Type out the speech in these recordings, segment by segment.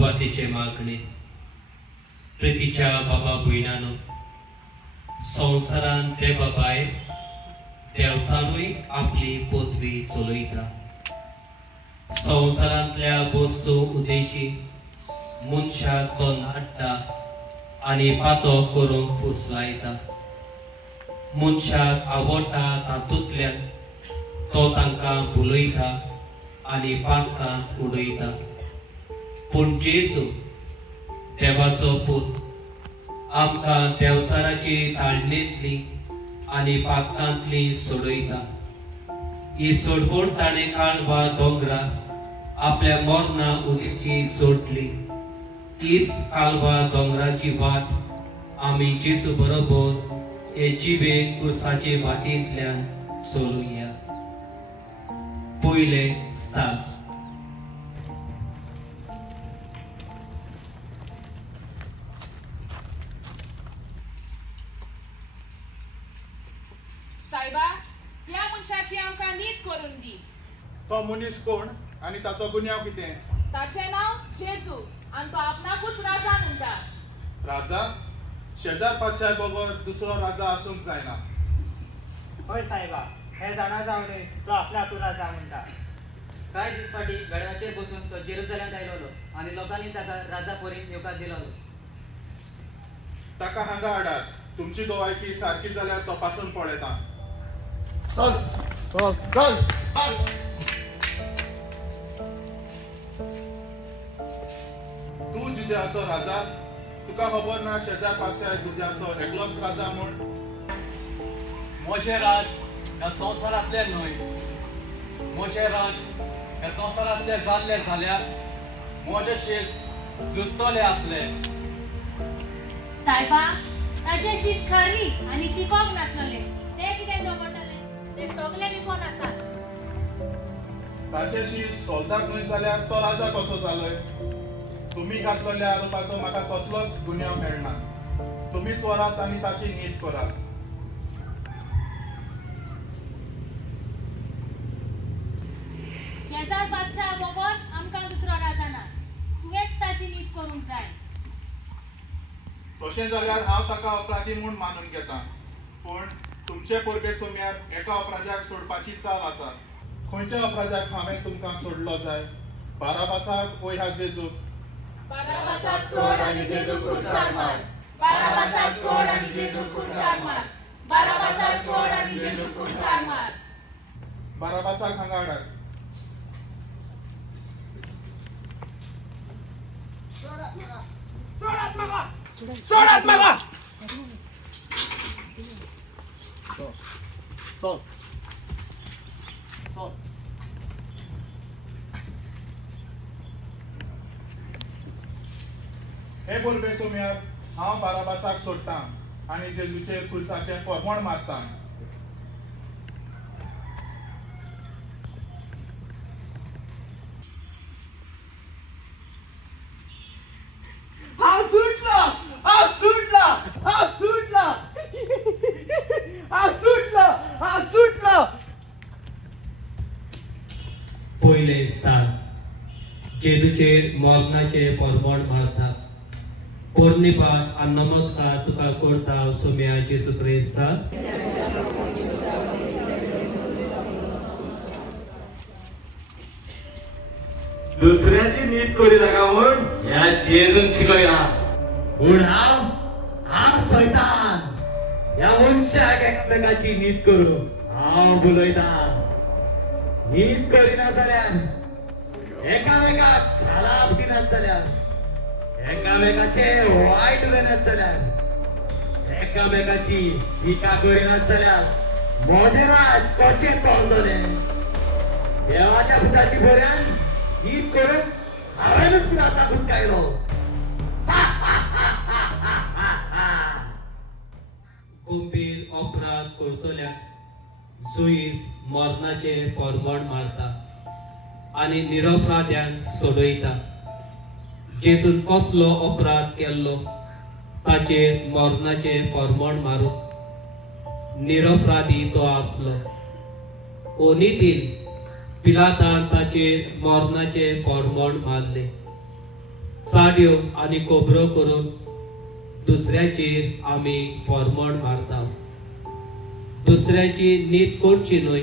सुरवातीचे मागणे. प्रितीच्या बाबा भयणानो, संवसारान ते बाबाय देवचानूय आपली पोतवी चलयता. संवसारांतल्या वस्तू उद्देशी मनशाक तो नाडटा आनी पातो करूंक फुसलायता. मनशाक आवडटा तातूंतल्यान तो तांकां भुलयता आनी पातकांत उडयता. पूण जेजू देवाचो पूत आमकां देवचाराची ताळणेंतली आनी पातकांतली सोडयता. ही सोडवण ताणें काळवा दोंगरा आपल्या मोरना उदीची जोडली. हीच कालवा दोंगराची वाट आमी जेजू बरोबर हे जिवे कुर्साचे वाटेंतल्यान चलुया. पयले स्थान. सायबा, ह्या मनशाची आमकां नीट करून दी. तो मनीस कोण आनी ताचो गुन्यांव कितें? ताचें नांव जेजू आनी तो आपणाकूच राजा म्हणटा. राजा? शेजार पातशाय बरोबर दुसरो राजा आसूंक जायना. हय सायबा, हे जाणा जावने तो आपल्याक राजा म्हणटा. कांय दीस फाटीं गाडवाचेर बसून तो जेरुसलेमांत आयलोलो आनी लोकांनी ताका राजा परीन येवकार दिलोलो. ताका हांगा हाडात. तुमची गोवायकी सारकी जाल्यार तपासून पळयता. चल चल चल चल. तूं जुद्याचो राजा? तुका खबर ना शेजार पातशाय जुद्याचो एकलोच राजा म्हूण? मोचे राज ह्या संवसारांतले न्हय. मोचे राज ह्या संवसारांतले जाल्ले जाल्यार मोजे शीस झुजतले आसले. सायबा, ताचे शीस खरी आनी शिकोंक नासलोले. ते कितें जमतले? ते सगळे विकोन आसात. ताचेशी सोलताक न्हय जाल्यार तो राजा कसो जालोय? तुमी घातलेल्या आरोपाचो म्हाका कसलोच गुन्यांव मेळना. तुमीच व्हरात आनी ताची नीट करात. शेजार बादशाह बरोबर आमकां दुसरो राजा ना. तुवेंच ताची नीत करूंक जाय. तशें जाल्यार हांव ताका अपराधी म्हूण मानून घेता. पूण तुमचे पोरगे सुम्यार एका अपराध्याक सोडपाची चाल आसा. खंयच्या अपराध्याक हांवें तुमकां सोडलो जाय? बाराबासाक वय ह्या जेजूक? बाराबासाक सोड आनी जेजू खुर्सार मार. बाराबासाक सोड आनी जेजू खुर्सार मार. बाराबासाक सोड आनी जेजू खुर्सार मार. बाराबासाक हांगा हाडात. सोडात म्हाका. चल चल. हे बोरबे सोम्यार, हांव बाराबासाक सोडटां आनी जेजूचेर खुर्साचें फर्मोण मारतां. हांव सुटलो. हांव सुटलो. हांव सुटलो. हांव सुटलो. हांव सुटलो. पयले स्थान. जेजूचेर मोर्नाचे फर्मोण मारता. पोरनिपाट आनी नमस्कार तुका करता सोम्या जेजू क्रिस्ता. दुसऱ्याची नीत करी नाका म्हूण ह्या जेजून शिकयला. पूण हांव सैतान. ह्या मनशाक एकामेकाची नीत करूंक हांव बुलयता. नीत करिना जाल्यार एकामेकाक खालाप दिनात जाल्यार एकामेकाचे वायट उलयनात जाल्यार एकामेकाची टिका करिनात जाल्यार म्हजें राज कशें चलतले? देवाच्या पुताची बऱ्यान नीत करून हांवेनच तुका आतां हुसकायलो. गंभीर अपराध करतल्याक जुईस मोर्नाचे फर्मोण मारता आनी निरपराध्यांक सोडयता. जेजून कसलो अपराध केल्लो ताचेर मोर्नाचे फर्मोण मारूंक निरपराधी तो आसलो. ओनितीन पिलातान ताचेर मोर्नाचे फर्मोण मारले. चाडयो आनी खोबरो करून दुसऱ्याचेर आमी फॉर्मण मारता. दुसऱ्याची नीत करची न्हय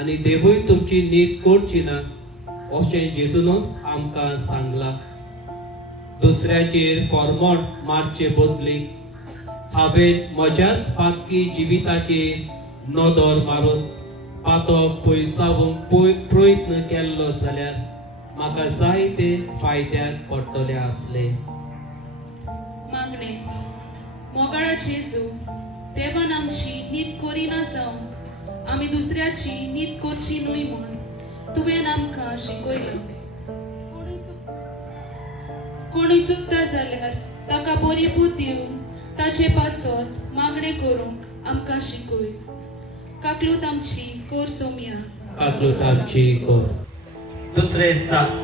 आनी देवूय तुमची नीत करची ना अशें जेजूनच आमकां सांगलां. दुसऱ्याचेर फॉर्मण मारचे बदली हांवें म्हज्याच पातकी जिविताचेर नदर मारून पातो पयसावूंक प्रयत्न केल्लो जाल्यार म्हाका जायते फायद्याक पडटले आसले. मागणे मोगाळा जेजू देवान आमची नीत करिना जावंक आमी दुसऱ्याची नीत करची न्हय म्हूण तुवें आमकां शिकयलें. कोणी चुकता जाल्यार ताका बरी बूद दिवन ताचे पासत मागणें करूंक आमकां शिकय. काकलूत आमची कोर सोम्या. काकलूत आमची कोर. दुसरे 7.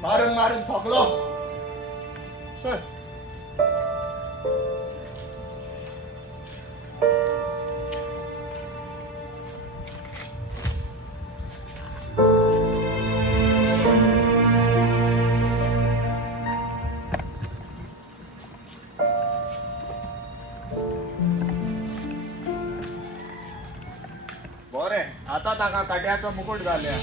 मारून मारून थकलो. बरें, आता ताका काट्याचो मुकुट घाल्या.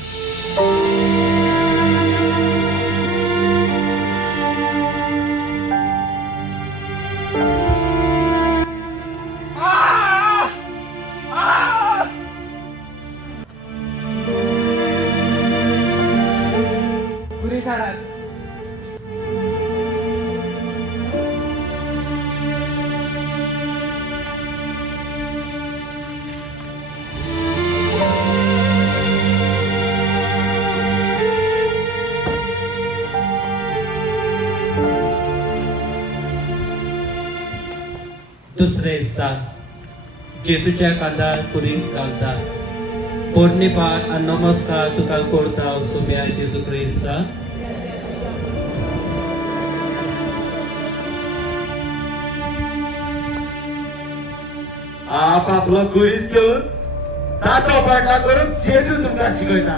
पुरी झाडात दुसरे 7. जेजूच्या कांदार कुरीस घालतात. पोरणी पाठ आनी नमस्कार तुका करता सोम्या जेजू क्रिस्ता. आपलो कुरीस घेवन ताचो पाटला करून जेजू तुमकां शिकयता.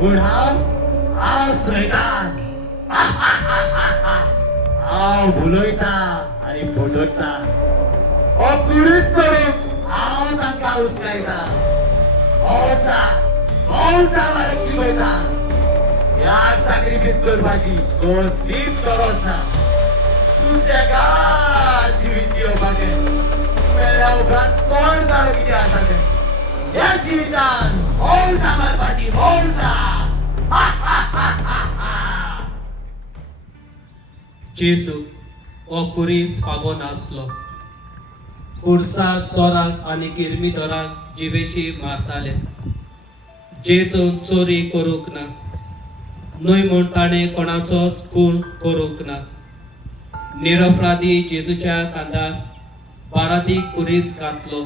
पूण हांव सैतान. हांव भुलयता आनी फटयता. हो कुरीस चडूंक हांव तांकां हुस्कायता. भौसा मारक शिकयता. ह्याक सॅक्रिफायस करपाची कसलीच गरज ना. सुशेगाद जिवीत जियोपाचें. मेल्या उपरांत कोण जाणो कितें आसा तें. ह्या जिवितान भौसा मारपाची भौसा. जेजू हो कुरीस फागो नासलो. कुर्साक चोराक आनी गिरमीदोराक जिवेशी मारताले. जेजून चोरी करूंक ना न्हय म्हूण ताणें कोणाचोच खून करूंक ना. निरपराधी जेजूच्या कांदार बारादी कुरीस घातलो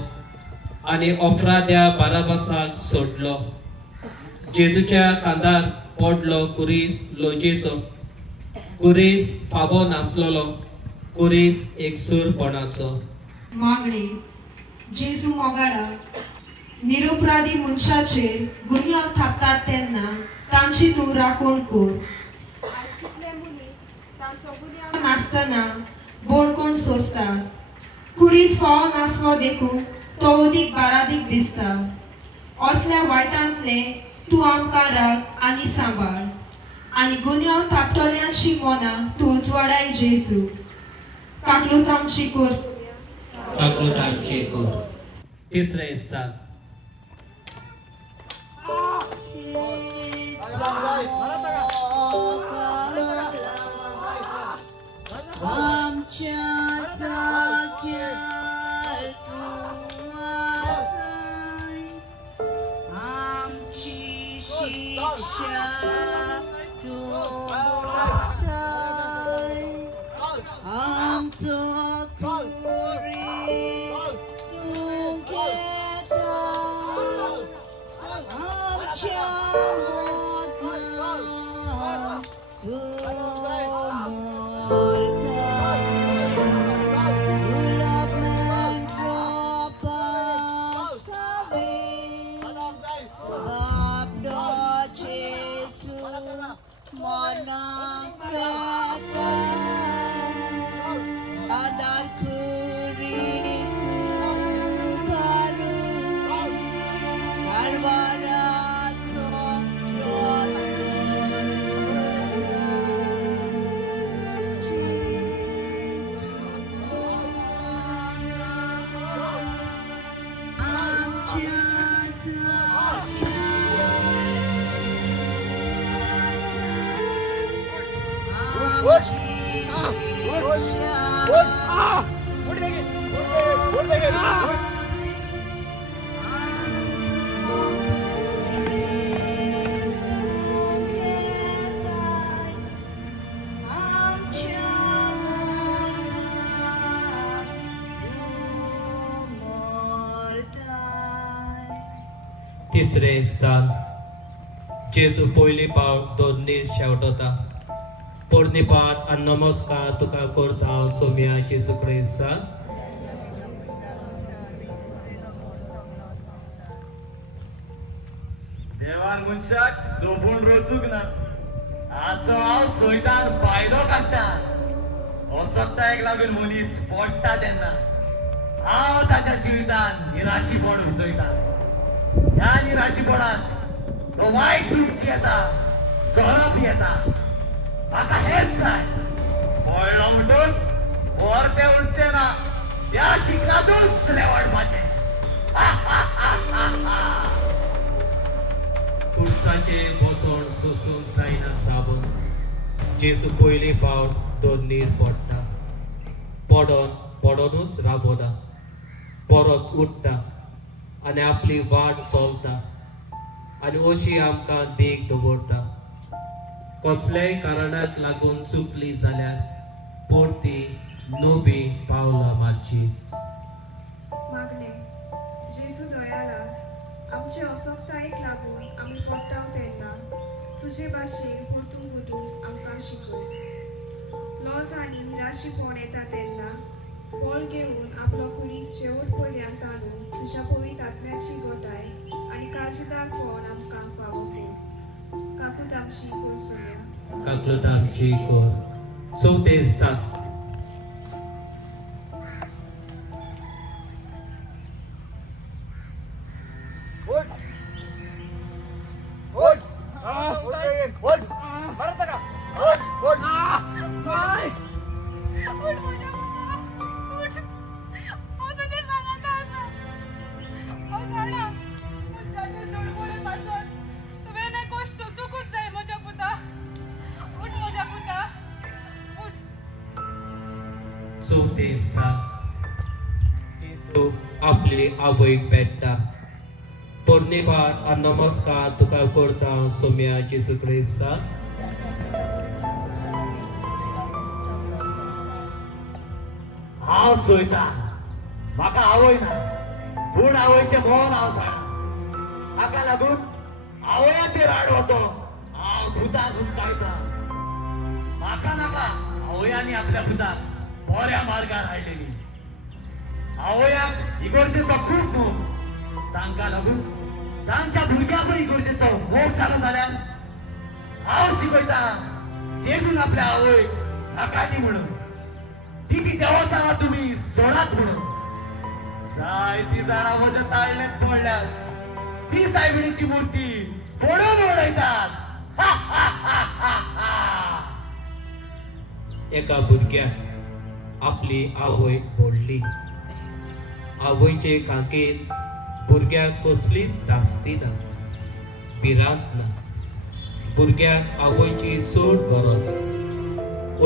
आनी अपराध्या बाराबासाक सोडलो. जेजूच्या कांदार पडलो कुरीस लोजेचो. कुरीस फाबो नासलोलो. कुरीस एकसूरपणाचो. मागणे जेजू मोगाळा निरपराधी मनशाचेर गुन्यांव थापतात तेन्ना तांची तूं राखण कर. नासतना बोडकोण सोंसतात. कुरीस फावो नासलो देखून तो अदीक बारादीक दिसता. असल्या वायटांतले तूं आमकां राख आनी सांबाळ आनी गुन्यांव थापटल्यांची मनां तूं उजवाडाय जेजू. काकलूत आमची कोर काकलूत आमची कोर. तिसरे स्थान आमच्या जाग्यार तू आसाय, आमची शिक्षा तू भोगताय, आमचो कुरीस तू घेताय, आमच्या मोगान तू तिसरे स्थान जेजू पयली पावट दोन्ही शेवटता. पोरणी पाठ आनी नमस्कार तुका करता हांव सोम्या जेजू क्रिस्ता. देवान मनशाक सोपून रोचूक ना. हाचो हांव सैतान फायदो काडटा. असोत्ताक लागून मनीस पडटा तेन्ना हांव ताच्या जिवितान निराशीपण विसयता. ह्या निराशीपणात तो वायट चिंच येता, सोरप येता. म्हाका हेच जाय. पळलो म्हणटूच परते उठचे ना, त्या चिखलातूच लेवडपाचे. खुर्साचे बसोन सोसूंक जायना साबून जेजू पयली पावट दोन्हीर पडटा. पडोनूच राबोता, परत उठता आनी आपली वाट चलता आनी अशी आमकां देख दवरता. कसल्याय कारणाक लागून चुकली जाल्यार परती नवी पावलां मारची. मागणे जेजू दयाळा, आमचे असोगतायेक लागून आमी पडटाव तेन्ना तुजे भाशेन परतून घडून आमकां शिकय. लॉस आनी निराशीपण येता तेन्ना बोल घेवन आपलो कुणीस शेवट पर्यंत हाडून तुज्या पवित्र आत्म्याची गोटाय आनी काळजीदारपण आमकां फावो कर. काकूत आमची कोर सोम्या. काकलूत आमची कोर. चवथे स्थान चवथे स्थान जेजू आपली आवयक भेटता. पोरणी पाठ आनी नमस्कार तुका करता हांव सोम्या जेजू क्रिस्ता. हांव सोयता. म्हाका आवय ना, पूण आवयचे मोल हांव जाणा. हाका लागून आवयाचेर आड वचोन हांव भुताक हुस्कायता. म्हाका नाका आवयांनी आपल्या भुताक बऱ्या मार्गार हाडलेली. आवयाक इगोर्जेचो खूब मोग. तांकां लागून तांच्या भुरग्याक इगोर्जेचो मोग जालो जाल्यार हांव शिकयता जेजून आपल्या आवयक नाकानी म्हणून. तिची देवस्थानां तुम्ही सोडात म्हणून. जायती जाणां म्हज्या ताळणेत पडल्यात. ती सायबिणीची मूर्ती पडून उडयतात. एका भुरग्याक आपली आवय बोडली. आवयचे कांकेत भुरग्याक कसलीच धास्ती ना, भिरांत ना. भुरग्याक आवयची चड गरज.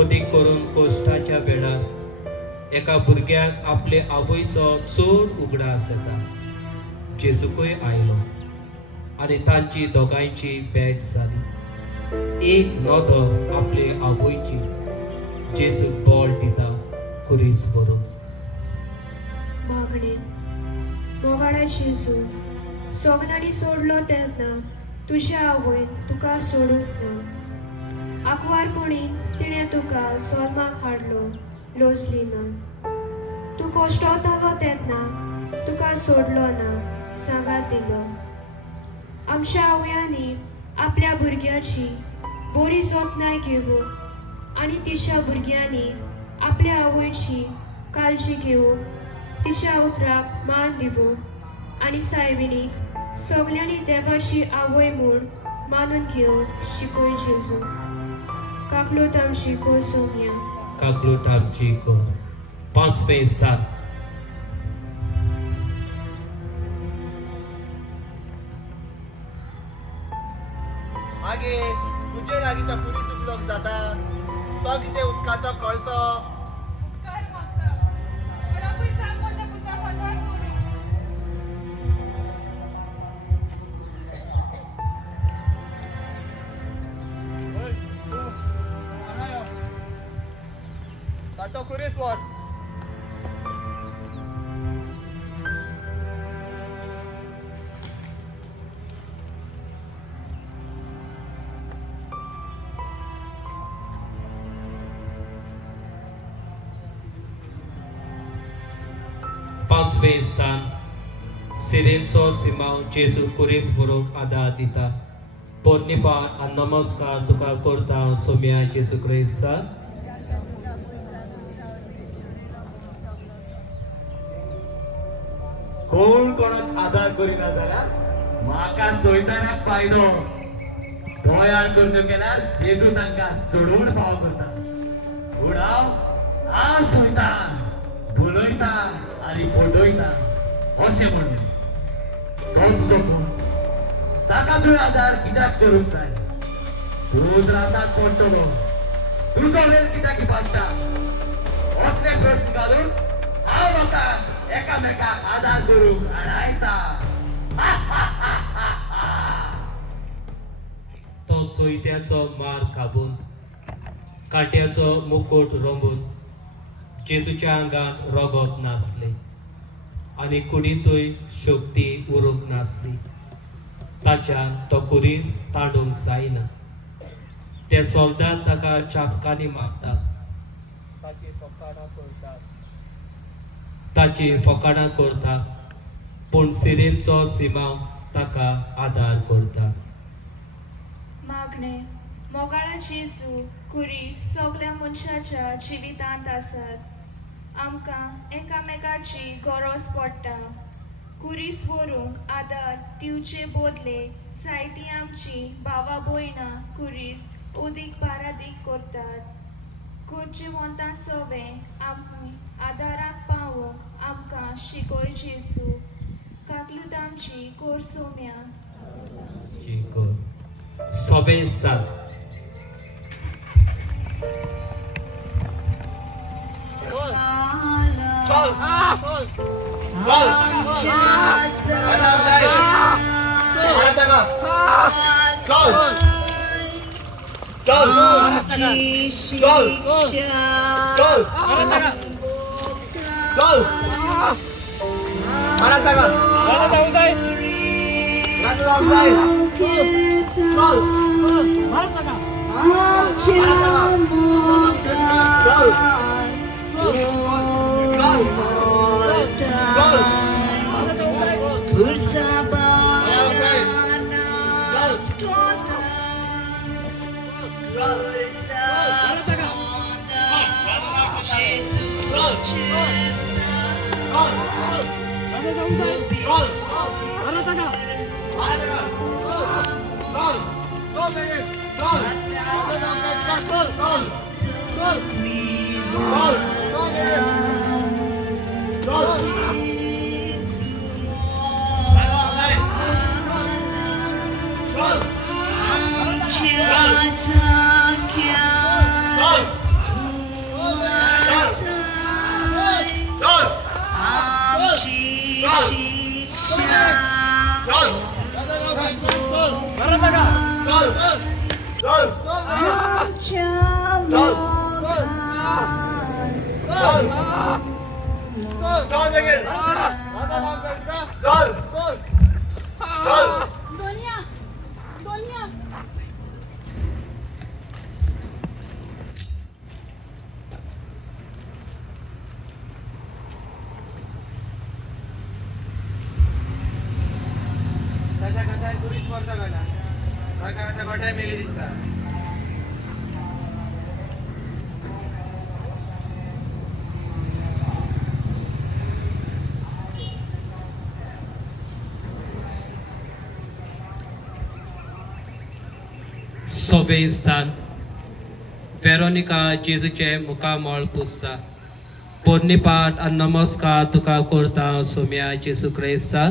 अदीक करून कोश्टाच्या वेळार एका भुरग्याक आपले आवयचो चड उगडास येता. जेजूकय आयलो आनी तांची दोगांयची भेट जाली. एक नोदो आपले आवयची जेजूक बोल दिता खुरीस भरून. मागणे मोगाळा जेजू, सोगनांनी सोडलो तेन्ना तुज्या आवयन तुका सोडूंक ना. आकवारपणीन तिणें तुका सोर्माक हाडलो, लोसली ना. तूं कोश्टवतालो तेन्ना तुका सोडलो ना, सांगात दिलो. आमच्या आवयांनी आपल्या भुरग्याची बरी जतनाय घेवूंक आनी तिच्या भुरग्यांनी आपल्या आवयची काळजी घेवूंक, तिच्या उतराक मान दिवूंक आनी सायबिणीक सगल्यांनी देवाची आवय म्हूण मानून घेवंक शिकय जेजू. काकलूत आमची को सोम्या. काकलूट आमची को. 5 स्थान. मागे तुजे लागीं तो खुरी सुकलोक जाता, तो कितें उदकाचो कळसो. ताचो खुरीस वर. पांचवें स्थान. सिरेंचो सिमांव जेजू कुरीस बरोवंक आदार दिता. पोरनिपात आनी नमस्कार तुका करता सोम्या जेजू क्रिस्ता. कोण कोणाक आदार करिना जाल्यार म्हाका सोयतानाक फायदो. गोंयान करतो केल्यार जेजू तांकां सोडून फाव करता. पूण हांव सोयतां, बुलयता आनी फटयता अशें म्हणलें. तो तुजो कोण? ताका तुवें आदार कित्याक करूंक जाय? तूं त्रासाक पडटलो, तुजो वेळ कित्याक इबाडटा? असले प्रश्न घालून हांव लोकांक एकामेकाक आदार करूंक आडायता. तो सोयत्याचो मार खाबून काट्याचो मुकुट रंगून जेजूच्या आंगात रगत नासले आनी कुडींतूय शक्ती उरूंक नासली. ताच्या तो कुरीस तांडूंक जायना. ते सोल्दाद ताका चापकांनी मारतात, ताची फकाणां करता. पूण सिरेंचो सिमांव ताका आदार करता. मागणे मोगाळा जेजू कुरीस सगळ्या मनशाच्या जिवितांत आसात. आमकां एकामेकाची गरज पडटा. कुरीस व्हरूंक आदार दिवचे बदले जायतीं आमची भावा भयणां कुरीस उदीक बारादीक करतात. गरजेवंतां सवें आमी आदाराक पावोवंक आमकां शिकय जेजू. काकलूत आमची कोर सोम्या. सवें स्थान. Go! दोनिया दोनिया त्याच्या कथा टुरिस्ट स्पर्धा घडला प्रकारच्या गोट्या मेली दिसतात सोबेस्तान वेरोनिका जेजूचे मुखामळ पुजता पोरनिपाट आनी नमस्कार तुका करता सोम्या जेजू क्रिस्ता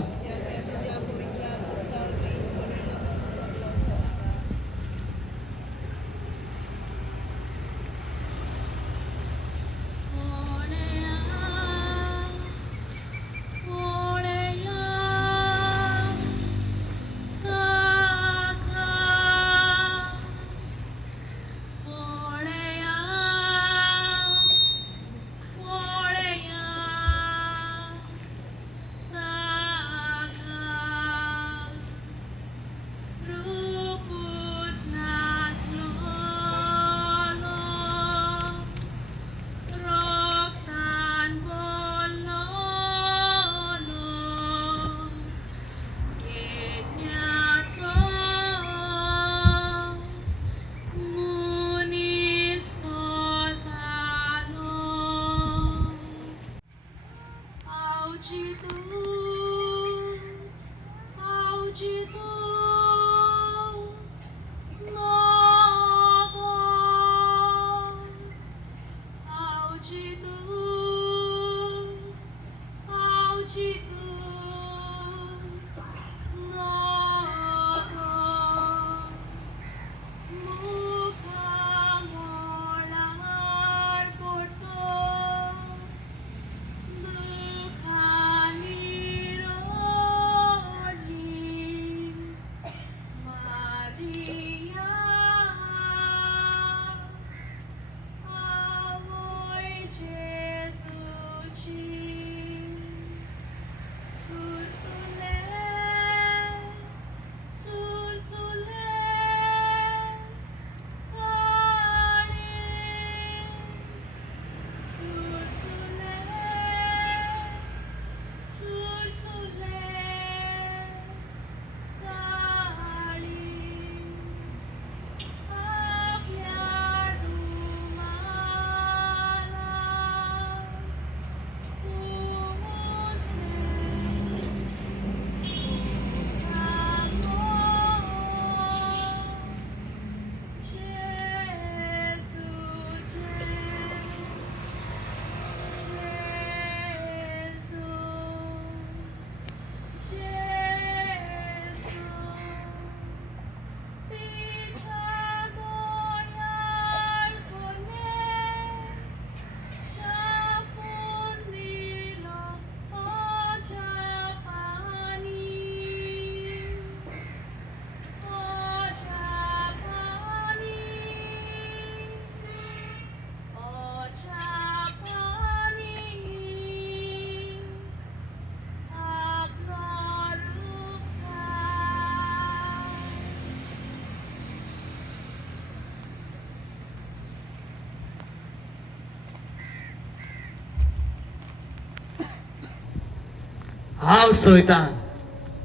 हांव सोयतां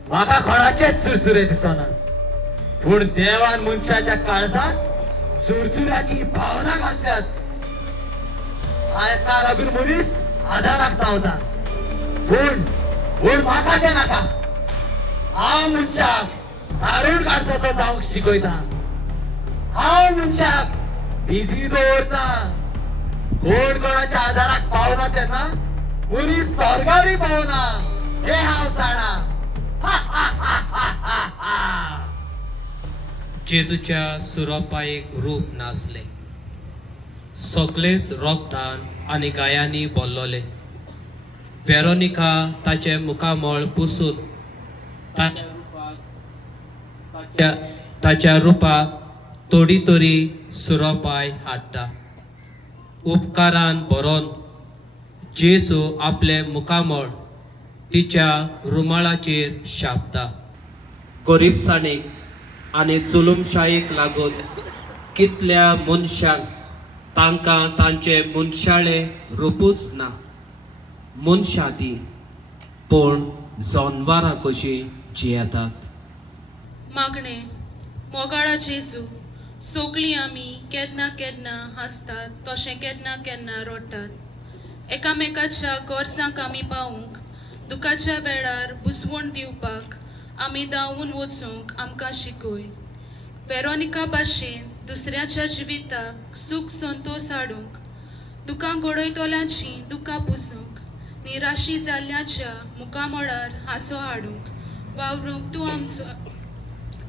म्हाका कोणाचेच चुरचुरे दिसना पूण देवान मनशाच्या काळजात चुरचुऱ्याची भावना घातल्यात हाका लागून मनीस आदाराक धांवता पूण पूण म्हाका तें नाका हांव मनशाक दारूण काडचोचो जावंक शिकयता हांव मनशाक बिजी दवरता कोण कोणाच्या आधाराक पावना तेन्ना मुनी स्वर्गावरी पावना हे हांव जाणा. जेजूच्या सुरोपायेक रूप नासले. सगळेच रोगदान आनी गायांनी बोल्लोले. वेरोनिका ताचे मुखामळ पुसून ताच्या रुपाक थोडी तरी सुरोपाय हाडटा. उपकारान बरोवन जेजू आपले मुखामळ तिच्या रुमाळाचेर शापता. गरीबसाणीक आनी जुलूमशायेक लागून कितल्या मनशांक तांकां तांचे मनशाळे रूपूच ना. मनशां ती पूण जनावरां कशी जियेतात. मागणे मोगाळा जेजू, सोगलीं आमी केन्ना केन्ना हांसतात तशें केन्ना केन्ना रडटात. एकामेकाच्या गोरजांक आमी पावूंक, दुखाच्या वेळार बुजवण दिवपाक आमी धांवून वचूंक आमकां शिकय. वेरोनिका भाशेन दुसऱ्याच्या जिविताक सूख संतोश हाडूंक, दुखां घडयतल्यांची दुखां पुसूंक, निराशी जाल्ल्याच्या मुखामळार हांसो हाडूंक वावरूंक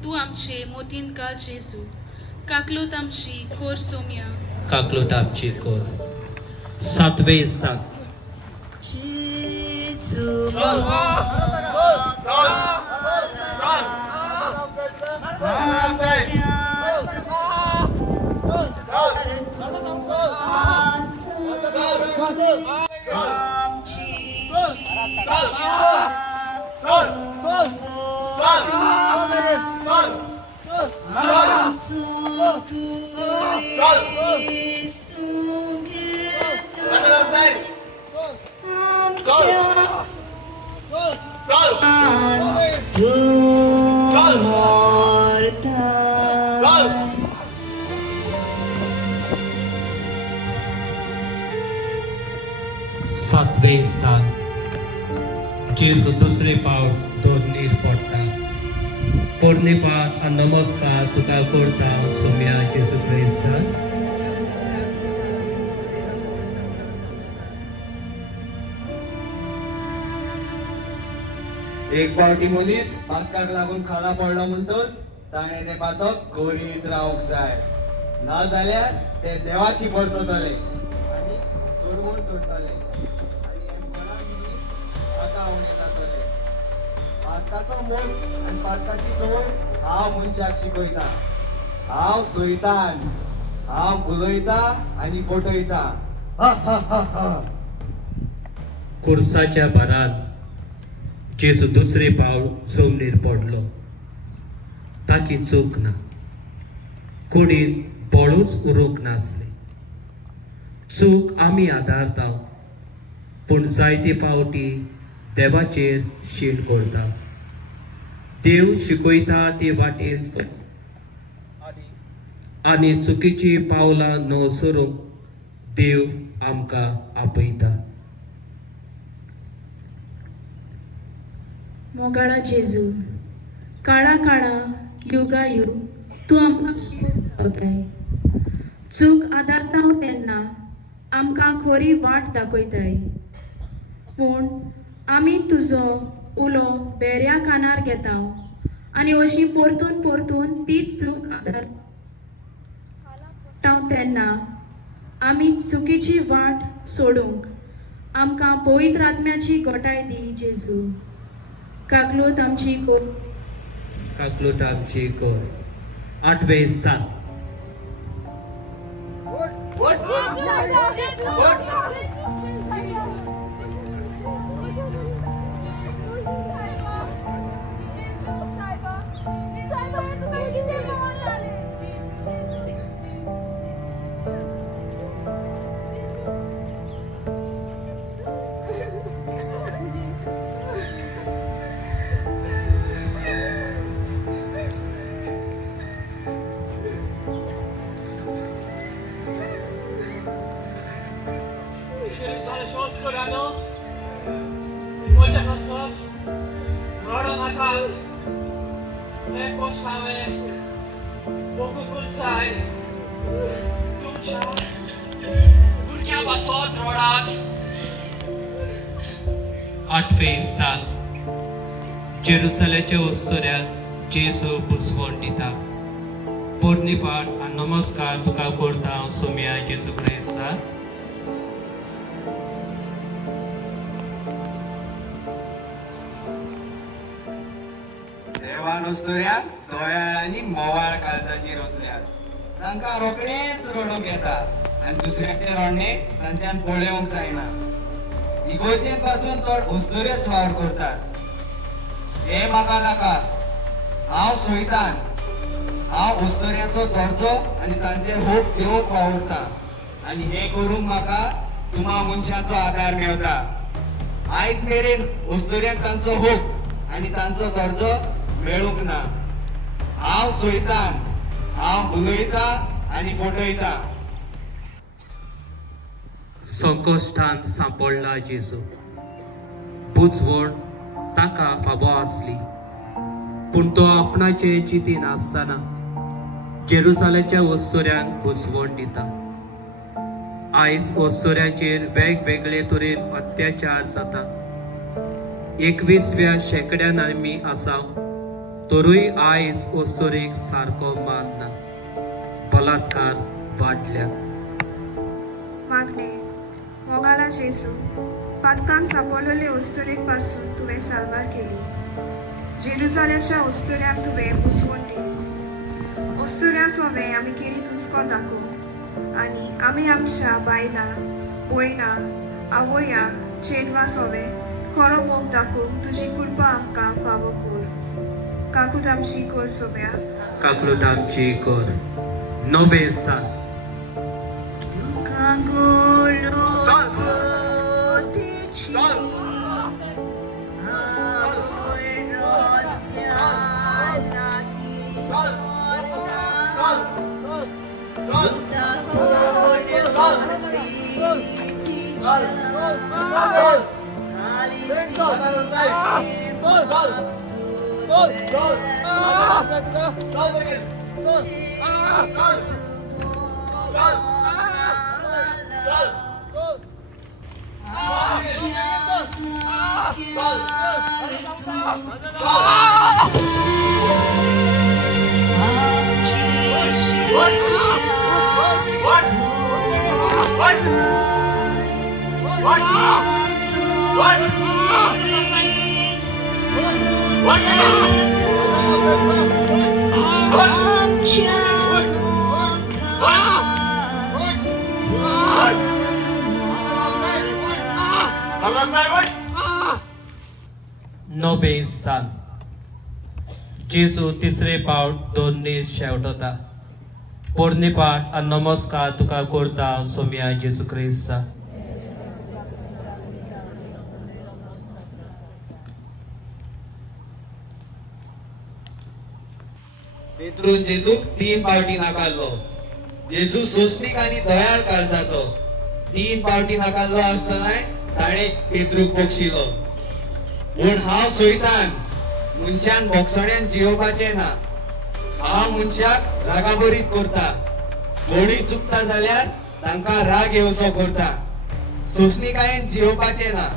तूं आमचे मोतीन घाल जेजू. काकलूत आमची कोर सोम्या. काकलूट आमची कोर. 7वें स्थान. सातवें स्थान. जेजू दुसरे पावट दोरनीर पडटा. पोरणेपात आनी नमस्कार तुका करता सोम्या जेजू क्रिस्तान. एक फावटी मनीस पातकाक लागून खाला पडलो म्हणटच ताणें ते पातक गोरीत रावंक जाय. ना जाल्यार ते देवाची परततले आनी सोडवून सोडटले आनी कोणाक मनीस आकावणे जातले. पातकाचो मोग आनी पातकाची संवय हांव मनशाक शिकयता. हांव सोयतान, हांव उलयता आनी फटयता. खुर्साच्या भारान जेजू दुसरे पावल जमनीर पडलो. ताची चूक ना. कुडींत बळूच उरूंक नासले. चूक आमी आदारता पूण जायते फावटी देवाचेर शीण करता. देव शिकयता ते वाटेन आनी चुकीची पावलां न्हवसरूंक देव आमकां आपयता. मोगाळा जेजू, काळा काळा युगा युग तूं आमकां शिकयताय. चूक आदारता तेन्ना आमकां खरी वाट दाखयताय. पूण आमी तुजो उलो बेऱ्या कानार घेता आनी अशी परतून परतून तीच चूक आदारता तेन्ना आमी चुकीची वाट सोडूंक आमकां पवित्र आत्म्याची घोटाय दी जेजू. काकलूत आमची कोर. काकलूट आमची कोर. 8वें स्थान. तुमच्या 8वें साल जेरुसलेमच्या ओस्तोऱ्याक जेजू बुसवण दिता. पोरणी पाठ आनी नमस्कार तुका करता हांव सोम्या जेजू क्रिस्ता. देवान ओस्तोऱ्याक दोयाळ आनी मोवाळ काळजाची रचल्यात. तांकां रोखडेच रडोंक येता आनी दुसऱ्याचे रडणे तांच्यान पळोवंक जायना. इगोर्जेन पासून चड ओस्तोऱ्योच वावर करतात. हे म्हाका नाका, हांव सोयतान. हांव ओस्तोऱ्याचो दर्जो आनी तांचे होप दिवंक वावुरता आनी हे करूंक म्हाका तुम्हा मनशाचो आदार मेळटा. आयज मेरेन ओस्तोऱ्याक तांचो होप आनी तांचो दर्जो मेळूंक ना. हांव सोयतान, हांव उलयता आनी फटयता. संकश्टांत सांपडला जेजू. बुजवण ताका फावो आसली, पूण तो आपणाचे चिंतीन आसतना जेरुसलेमच्या ओस्तोऱ्यांक बुजवण दिता. आयज ओस्तोऱ्यांचेर वेगवेगळे तरेन अत्याचार जातात. 21व्या शेंकड्यान आमी आसात, तरूय आयज ओस्तोरेक सारको मान ना. बलात्कार वाडल्यात. मागणे मोगाला जेजू, पातकान सांपडलेले ओस्तोरेक पासून तुवें सारवार केली. जेरुसलेमच्या ओस्तोऱ्याक तुवें बुजवण दिली. ओस्तोऱ्या सोबे आमी केली तुस्को दाखोव आनी आमी आमच्या बायलां, भयणां, आवया, चेडवां सोबे खरो मोग दाखोवंक तुजी कृपा आमकां फावो कर. काकूत आमची कर सोब्या. काकलूट आमची कर. 9वें साल नवे साल जेजू तिसरे पावट दोन्ही शेवटता. पोरणे पाठ आनी नमस्कार तुका करता हांव सोम्या जेजू क्रिस्ता. पेत्रून जेजूक 3 पावटी नाकारलो. जेजू सोंसणीक आनी दयाळ काळजाचो 3 पावटी नाकारलो आसतनाय ताणें पेत्रूक बक्षिलो. पूण हांव सोयतान, मनशान बोगसण्यान जियोवपाचें ना. हांव मनशाक रागाबरीत करता. कोणी चुकता जाल्यार तांकां राग येवचो करता. सोंसणीकायेन जियोवपाचें ना.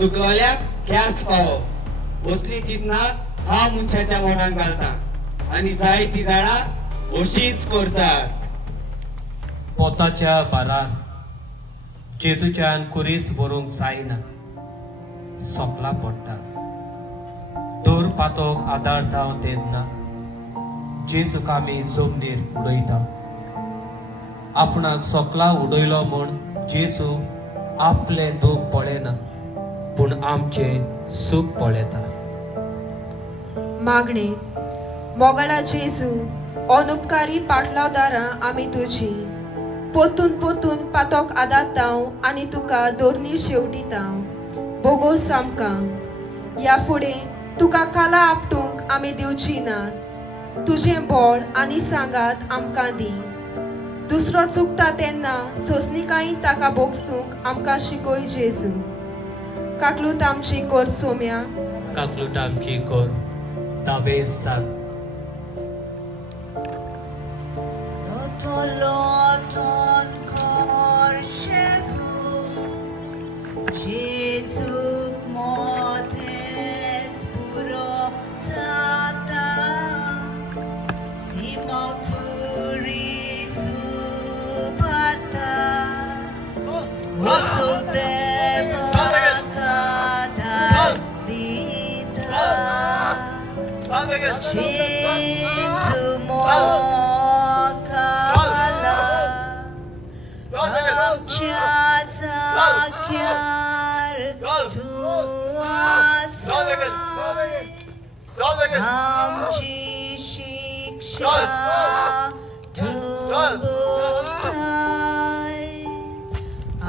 चुकलोल्याक ख्यास्त पावप असली चिंतना हांव मनशाच्या मोडान घालता आनी जाय ती जाणां अशीच करतात. पोताच्या बारान जेजूच्यान कुरीस व्हरूंक जायना. सोंपला पडटा. दोर पातोक आदारता हांव तेन्ना जेजूक आमी जमनीर उडयता. आपणाक सोकला उडयलो म्हूण जेजू आपले दूख पळयना, पूण आमचे सूख पळयता. मागणे मोगाळा जेजू, अनुपकारी पाटलावदारां आमी तुजी. पोतून पोतून पातोक आदारतांव आनी तुका दोरनी शेवटितांव. बोगोस आमकां ह्या फुडें तुका काला आपटूंक आमी दिवची नात. तुजें बोळ आनी सांगात आमकां दी. दुसरो चुकता तेन्ना सोंसणीकायेन ताका बोगसूंक आमकां शिकय जेजू. काकलूत आमची कर सोम्या. काकलूट आमची कर. 10वें साल Tolotón cor chevu जेजू मोखाला आमच्या जाग्यार तू आसाय आमची शिक्षा तू भोगताय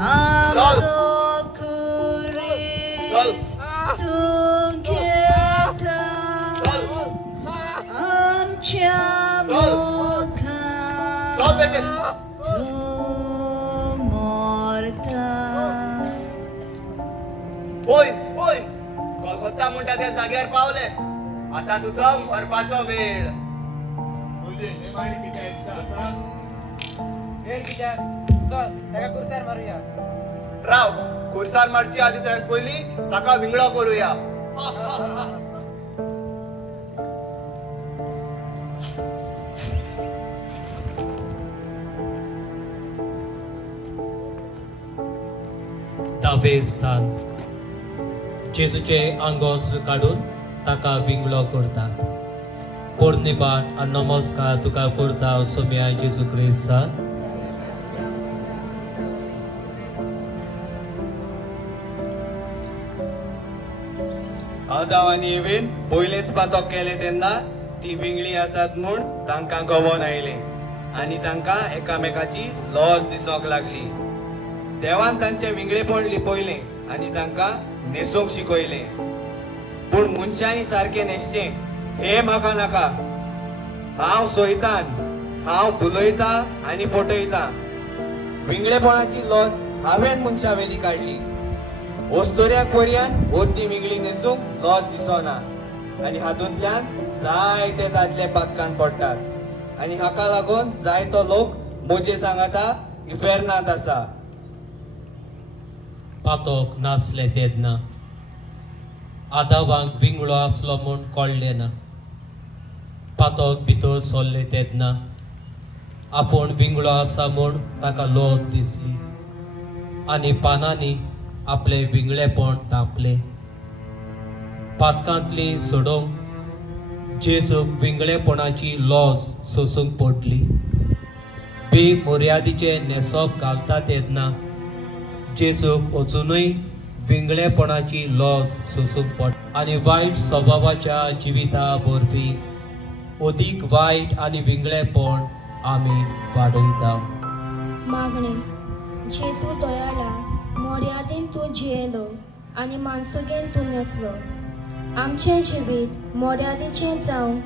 आमचो कुरीस तू घेताय आमच्या मोखान तू मोरताय. होय होय कोलकाता म्हणटा त्या जाग्यार पावले. आता तुझो मरपाचो वेळ. तुझे निमाणी किती इच्छा असा राव खुर्सार मारची आधी त्या पयली ताका विंगडो करूया. दावे स्थान जेजूचे आंगोस्र काढून ताका विंगलो करतात. पोरनिपाट आनी नमस्कार तुका करता सोम्या जेजू क्रिस्तान. आदाव आनी इवेन पयलेच पातोक केले तेन्ना ती विंगळी आसात म्हूण तांकां कळोन आयले आनी तांकां एकामेकाची लॉज दिसोंक लागली. देवान तांचे विंगळेपण लिपयले आनी तांकां न्हेसूंक शिकयले. पूण मनशांनी सारखे न्हेसचे हे म्हाका नाका. हांव सोयतान, हांव बुलयता आनी फटयता. विंगळेपणाची लॉज हांवेन मनशावेली काडली. ओस्तोऱ्याक पर्यान ती विंगळी न्हेसूंक लॉज दिसना आनी हातूंतल्यान जायते दादले पातकान पडटात आनी हाका लागून जायतो लोक मोजे सांगाता इफेरनात आसा. पातोक नासले तेदना आदावांक विंगळो आसलो म्हूण कळ्ळें ना. पातोक भितर सरले तेदना आपूण विंगळो आसा म्हूण ताका लोत दिसली आनी पानांनी आपले विंगळेपण तापले. पातकांतली सोडूंक जेजूक विंगळेपणाची लॉज सोसूंक पडली. बेमर्यादेचे न्हेसप घालता तेदना जेजूक अजुनूय विंगळेपणाची लॉज सोसूंक पड आनी वायट स्वभावाच्या जिविता भरपी अदीक वायट आनी विंगळेपण आमी वाडयता. मागणे जेजू दयाळा मोड्यादेन तूं जियेलो आनी मानसुगेन तूं नेसलो. आमचें जिवीत मोड्यादेचें जावं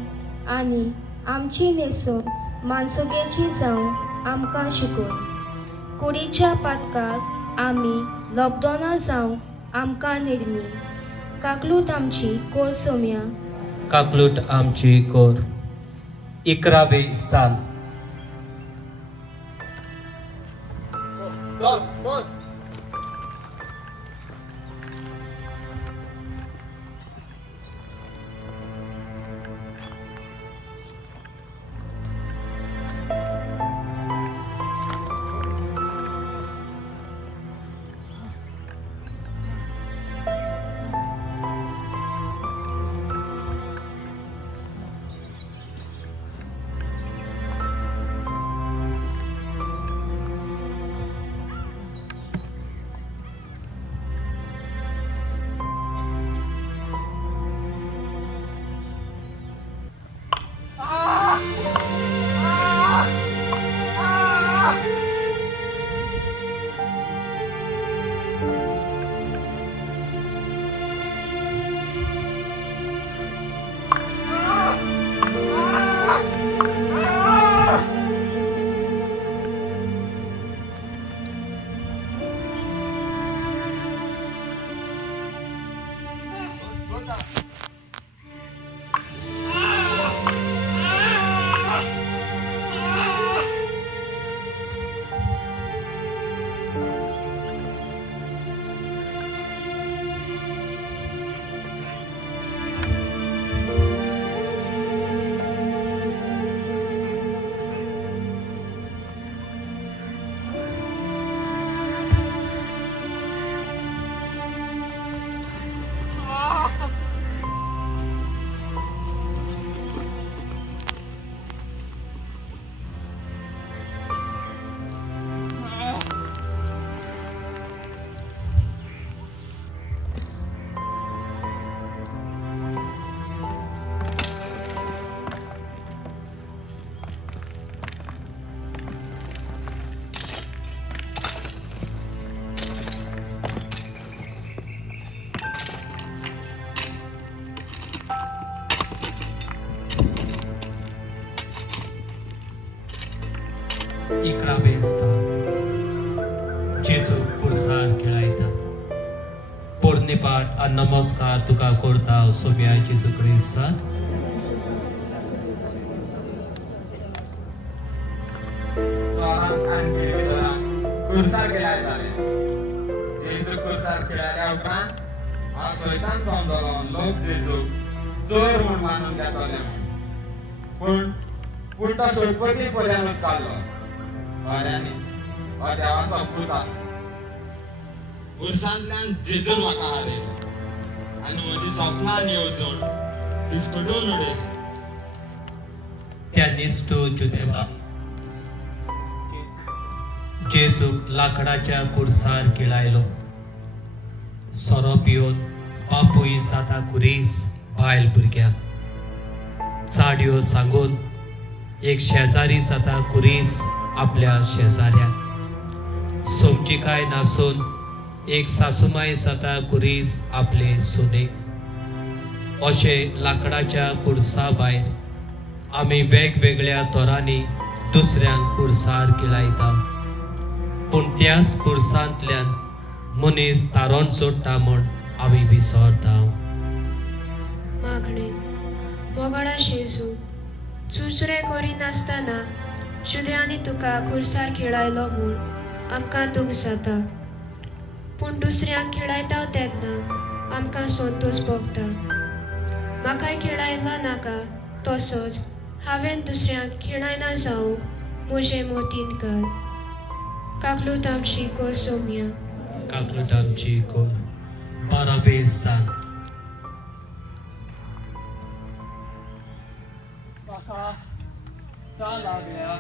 आनी आमची न्हेसून मानसुगेची जावं आमकां शिकय. कुडीच्या पातकाक आमी लोबदोना जावं आमकां निर्मी. काकलूत आमची कोर सोम्या. काकलूट आमची कोर. 11वे स्थान बाराबेस्ता जेजू कुर्सार खेळायता पोरनिपाट आणि नमस्कार तुका करता सोम्या जेजू क्रिस्ता चोरांक आनी गिरविधरांक कुर्सार खेळायताले जेजू कुर्सार खेळाल्या उपरांत हांव सैतान समजलो लोक जेजूक चोर म्हूण मानून घेतले म्हूण पूण तो सोडपती पर्यंत काडलो खऱ्यांनीच हो देवाचो पूत आसा उर्सांतल्यान जेजून म्हाका हारयलो आनी म्हजी सपनां येवजून विस्कटून उडयली त्या निष्ठू जुदेवा जेजूक लाकडाच्या कुर्सार खेळायलो सोरो पिवन बापूय जाता कुरीस बायल भुरग्याक चाडयो सांगून एक शेजारी जाता कुरीस आपल्या शेजाऱ्याक सोमचिकाय नासून एक सासूमाय जाता कुरीस आपले सुनेक अशे लाकडाच्या कुर्सा भायर आमी वेगवेगळ्या तोरांनी दुसऱ्यांक कुर्सार खेळायता पूण त्याच कुर्सांतल्यान मनीस तारोन सोडटा म्हूण आमी विसरता मागणे मोगडा जेजू चुचरे करिनासतना जुद्यांनी तुका कुर्सार खेळायलो म्हूण आमकां दूख जाता पूण दुसऱ्यांक खेळायता तेन्ना आमकां संतोश भोगता म्हाकाय खेळायला नाका तसोच हांवें दुसऱ्यांक खेळायना जावंक म्हजे मोतीन कर काकलूत आमची को सोम्या काकलूट आमची को बाराबेस्ता म्हाका ता लागल्या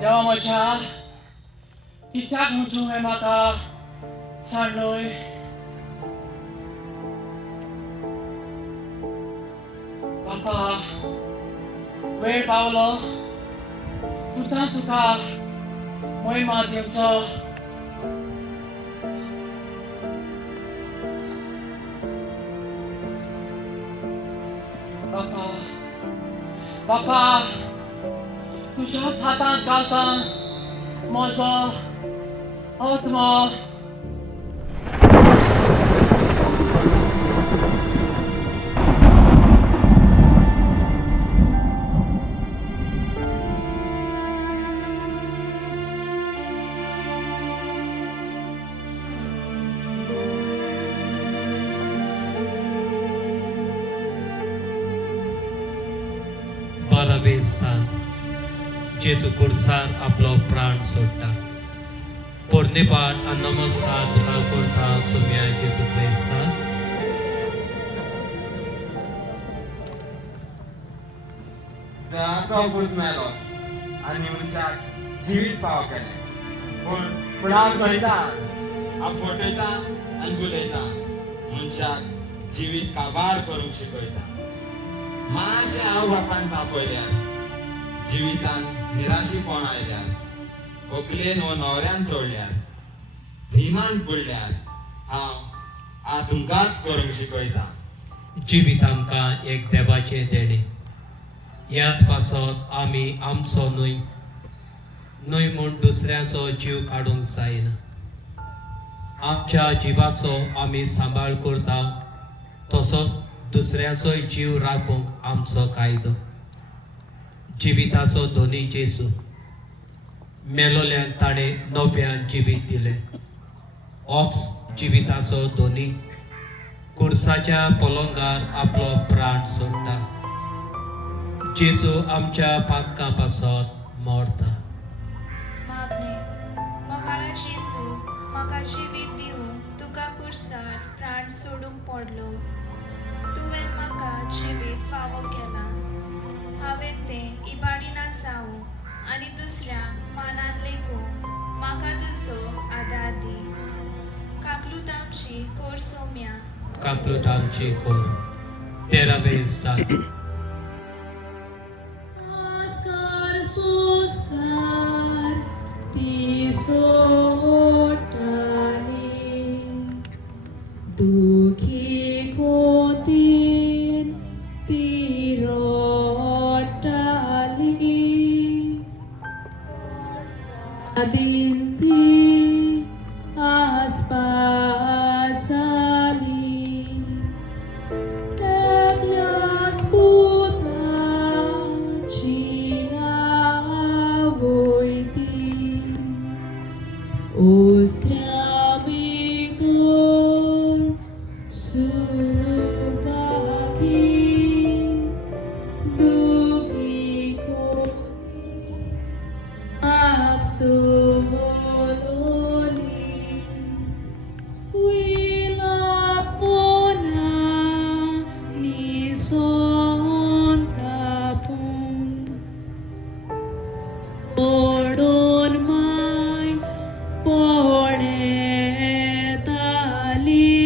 देवा म्हज्या कित्याक म्हूण तुवें म्हाका सांडलोय बापा वेळ पावलो तुका तुका मोहिमा दिवचो बापा बापा तुझ्याच हातांत घालता म्हजो आत्मा बाराबेस्ता जेजू कुर्सार आपलो प्राण सोडटा पोरनेपाट आनी नमस्कार तुका करता सोम्या जेजू क्रिस्ता देवाचो पूत मेलो आनी मनशाक जिवीत फाव केलें पूण हांव सयता हांव फटयता आनी बुलयता मनशाक जिवीत काबार करूंक शिकयता मातशें हांव बापान तापयल्यार जिवितान निराशीपण आयल्यार व्हंकलेन व न्हवऱ्यान चोडल्यार रिमांड पडल्यार हांव तुमकांच करूंक शिकयता जिवीत आमकां एक देवाचे देणे ह्याच पासत आमी आमचो न्हय म्हूण दुसऱ्याचो जीव काडूंक जायना आमच्या जिवाचो आमी सांबाळ करता तसोच दुसऱ्याचोय जीव राखूंक आमचो कायदो जिविताचो धोनी जेजू मेलोल्यांक ताणें नव्यान जिवीत दिलें होच जिविताचो धोनी कुर्साच्या पलंगार आपलो प्राण सोडटा जेजू आमच्या पातकां पासत मरता मागणे मोगाळा जेजू म्हाका जिवीत दिवंक तुका कुर्सार प्राण सोडूंक पडलो तुवें म्हाका जिवीत फावो केला हांवें तें इबाडिना जावंक आनी दुसऱ्यांक मानान लेखूंक म्हाका तुजो आदार दी. काकलूत आमची कोर सोम्या, कापलोट आमची कोर. 13वे स्थान. आस्कार सोस्कार ती सोडटाली, दुखी कोतीन ती रोटाली, आदीन ती आसपास आली, एकल्याच पुताची आवय ती, ओस्त्र्या भितर सुभागी, दुखी कोती आपसोलोली, विलापोना निसोन तापून, ओढून माय पोळेत आली,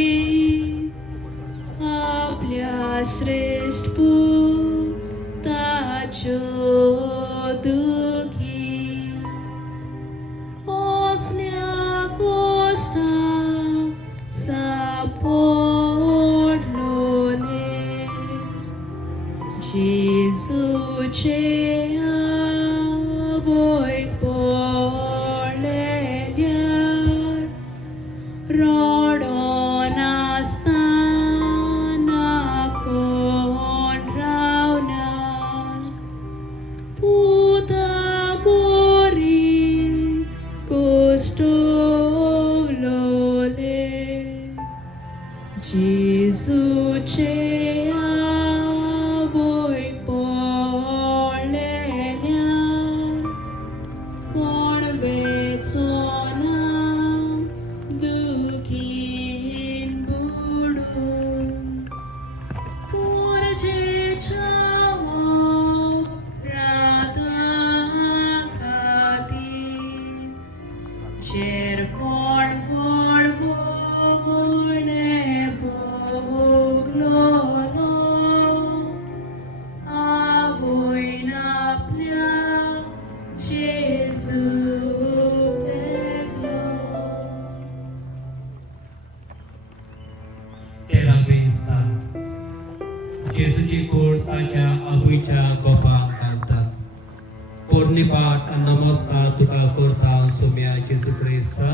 आपल्या श्रेष्ठ पुताच्यो दुखी, पोसल्या कोश्टां सापडलोले, जेजूचे आवय पडलेल्यार, रडोन आसतना कोण रावना, पुता बोरी कोस्टोलोले, जेजूचे आवय पडलेल्यार, कोण वेचोना दुखीन बुडून, पुरजेच्या राता खातीर, चेर कोण कोण भोगणे भोगलोलो, आवयन आपल्या जेजूक तेगलो. 13वे स्थान. जेजूची कूड ताच्या आबूच्या गोपांक घालतात. पोरनिपाट आनी नमस्कार तुका करता सोम्या जेजू क्रिस्ता.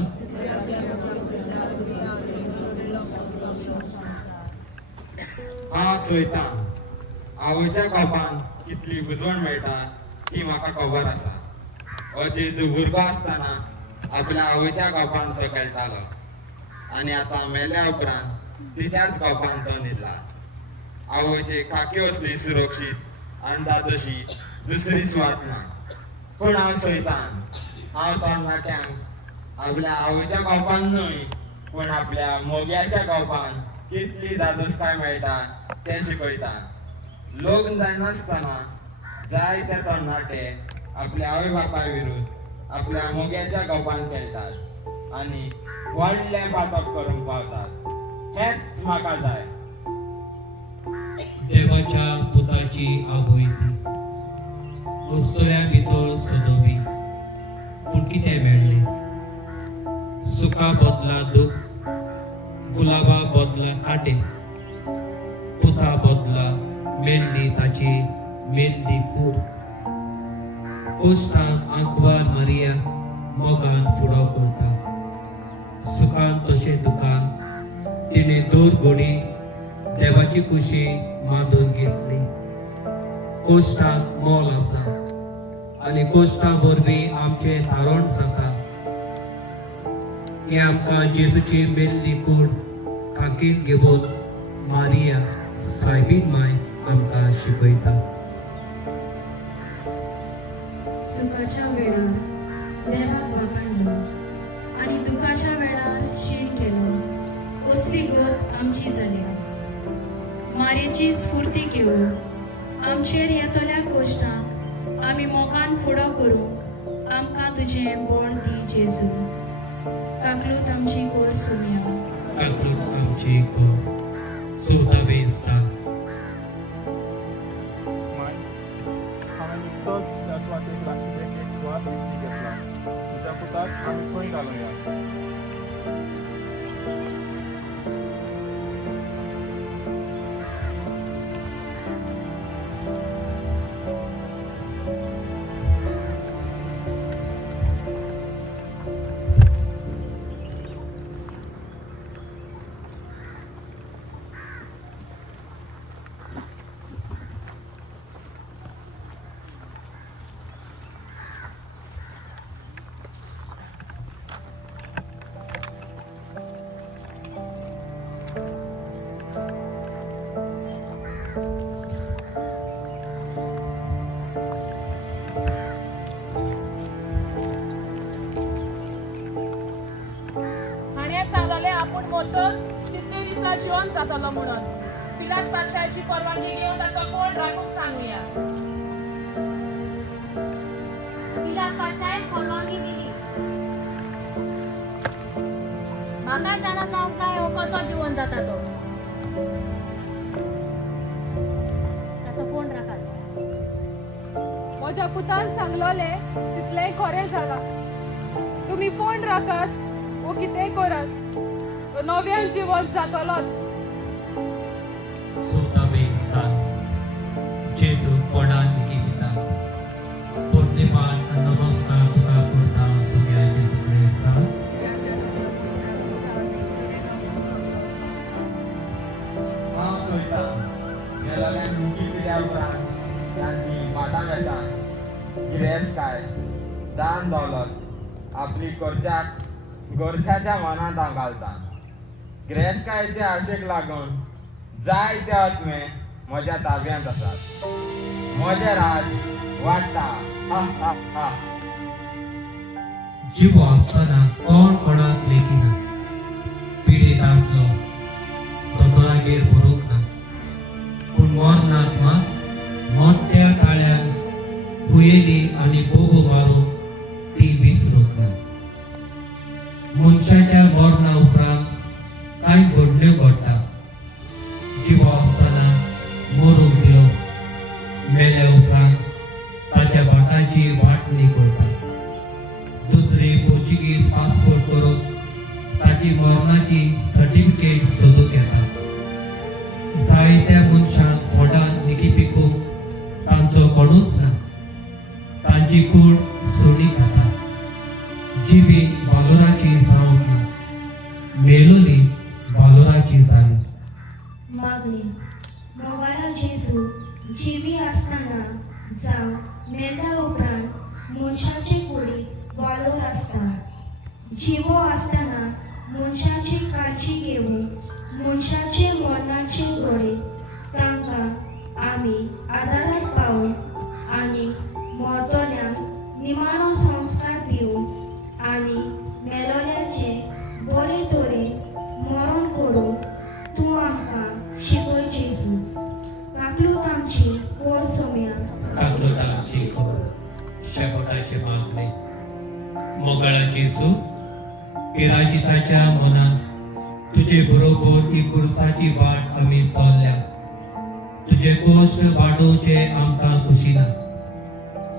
हांव सोयतां आवयच्या कोपान कितली बुजवण मेळटा ती म्हाका खबर आसा. हो जेजू भुरगो आसतना आपल्या आवयच्या कोपान तो खेळटालो आनी आतां मेल्या उपरांत तिच्याच कोपान तो न्हिदला. आवयचे खाकी असली सुरक्षीत आनी दादोशी दुसरी सुवात ना. पूण हांव सोयतां हांव तरणाट्यांक आपल्या आवयच्या कोपान न्हय पूण आपल्या मोग्याच्या कोपान कितली दादोसकाय मेळटा तें शिकयता. लग्न जायनासतना जायते तरणाटे आपल्या आवय बापाय विरुद्ध आपल्या मोग्याच्या कोपान खेळटात आनी व्हडलें पातक करूंक पावतात. हेच म्हाका जाय. देवाच्या पुताची आबूय ती, उस्तोऱ्या भितर सदोवी, पूण कितें मेळ्ळें? सुखा बदला दूख, गुलाबा बदला काटे, पुता बदला मेल्ली ताची मेल्ली कूड. कोश्टांक आंकवार मारिया मोगान फुडो करता. सुखान तशें दुखान तिणें दोर घोडी देवाची कुशी मांडून घेतली. कोश्टाक मोल आसा आनी कोश्टा वरवीं आमचें थारोण जाता. हें आमकां जेजूची मेल्ली कूड खाकीन घेवन मारिया सायबीण माय आमकां शिकयता. सुखाच्या वेळार देवाक वगणलो आनी दुखाच्या वेळार शीण केलो. असली गोत आमची जाल्या. मारेची स्फूर्ती घेवन आमचेर येतल्या कोश्टांक आमी मोगान फुडो करूंक आमकां तुजें बोण दी जेजू काकलूत आमची गोर सुम्या काकूट आमची को चौदावे स्थान माय हांवें नुकतोच त्या सुवातेक लागशिल्लें एक सुवात विकती घेतला तुज्या पुताक आमी खंय घालुया हाणें सांगलें आपूण मोतोस तिसरे दिसा जिवन जातलो म्हणून पिलात पाशाची परवानगी घेवन ताचो कोण राखूंक सांगुया तिला कशाय परवानगी दिली म्हाका जाणा जावंक जाय हो कसो जिवन जाता तो ताचो फोन राखात म्हज्या पुतान सांगलोले तितलें खरें जाला तुमी फोन राखात वो कितेंय करात तो नव्यान जिवन जातलोच चौदावे स्थान जेजू कोणान निकिता पोटदेपान नमस्कार तुका करता सुम्या जेजू क्रिस्ता हांव सोयतां गेलोल्यान मुकी पिल्या उपरांत तांची माटां वेसान गिरेस्तकाय दान दौलत आपली गोरच्याच्या मनांत हांव घालतां गिरेस्तकायेच्या आशेक लागून जायते आत्मे म्हज्या ताब्यांत आसात म्हजें राज वाडटा हा हा हा जीव आसतना कोण कोणाक लेखिना पिडीत आसलो दोतोरागेर बरोवंक ना पूण मरनाक मात मोठ्या ताळ्यान हुयेली आनी बोबो मारून ती विसरूंक ना मनशाच्या मरणा उपरांत कांय घडण्यो घडटा जिवो आसतना मरूंक दिलो मेले उपरांत ताच्या बाटाची वाटणी करता दुसरे पोर्चुगीज पासपोर्ट करून ताची मरणाची सर्टिफिकेट सोदूंक येता जायत्या मनशांक फोंडान निकिपिकूंक तांचो कोणूच ना तांची कूड सोडी खाता जिबी बालोराची जावंक ना मेलोली बालोराची जाली मागणी मोगाळा जेजू जिवी आसतना जावं मेल्या उपरांत मनशाचे कुडीक वालोर आसता जिवो आसतना मनशाची काळजी घेवून मनशाचे मरणाचे घडीक तांकां आमी आदाराक पावून आनी मरतल्यांक निमाणो संस्कार दिवन आनी मेलोल्याचे बरे तरेन मरण करून तूं आमकां शिकय जेजू काकलूत आमची कोर सोम्या काकलोताची खोर शेकोटाचे मागणे मोगाळा जेजू पिराजिताच्या मनात तुजे बरोबर ही कुर्साची वाट आमी चल्ल्या तुजे गोश्ट वाडोवचे आमकां खुशी ना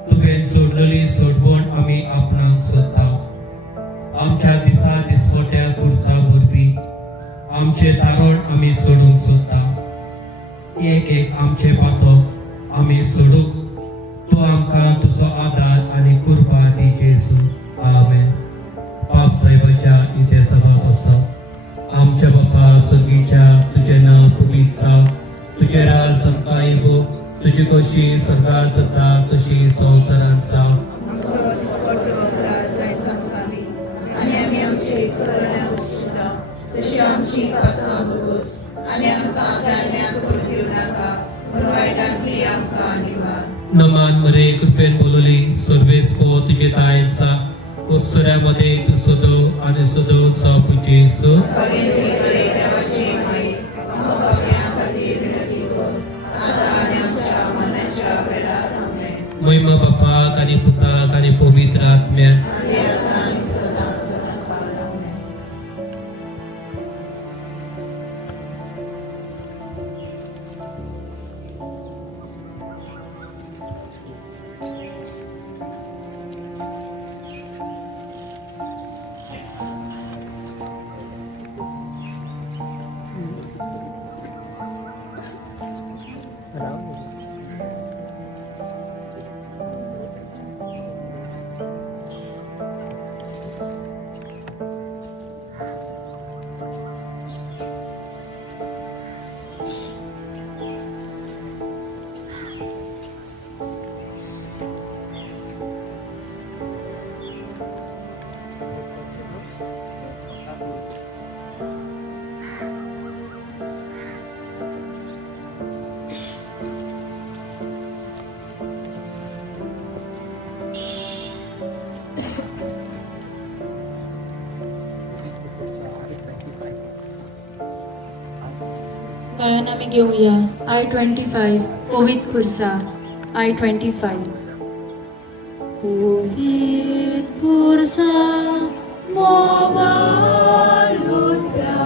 तुवें सोडलेली सोडवण आमी आपणाक सोदता आमच्या दिसा दिसपट्या कुर्सा भरपी आमचे तारण आमी सोडूंक सोदता एक एक आमचे पातो आमी सोडूंक तूं आमकां तुजो आदार आनी कृपा दी जेजू आमेन पाप साहेबाच्या इथे सभा बसो आमच्या बापा स्वर्गीच्या तुझे नाव पवित्र जाव तुझे राज समका येवो तुझी कशी स्वर्गात जाता तशी संवसारांत जाव आनी आमी आमचे सोडल्या उचिता तशी आमची पातकां भोगोस आनी आमकां आग्रांतल्यान पडूं नाका पूण वायटांतली आमकां निवार नमान मरे कृपेन बोलली सर्वेस पो तुझे तायेचा उस्तऱ्यामध्ये तू सोदो आणि सोदो सापुचे सो भगवंती बरे देवाची माई पाप्यां खातीर विनंती कर आतां आनी आमच्या मरणाच्या वेळार आमेन महिमा बापाक आणि पुताक आणि पवित्र गायन आम्ही घेऊया I-25 पोवित खुर्सा I-25. पोवित खुर्सा मोवा लुत्रा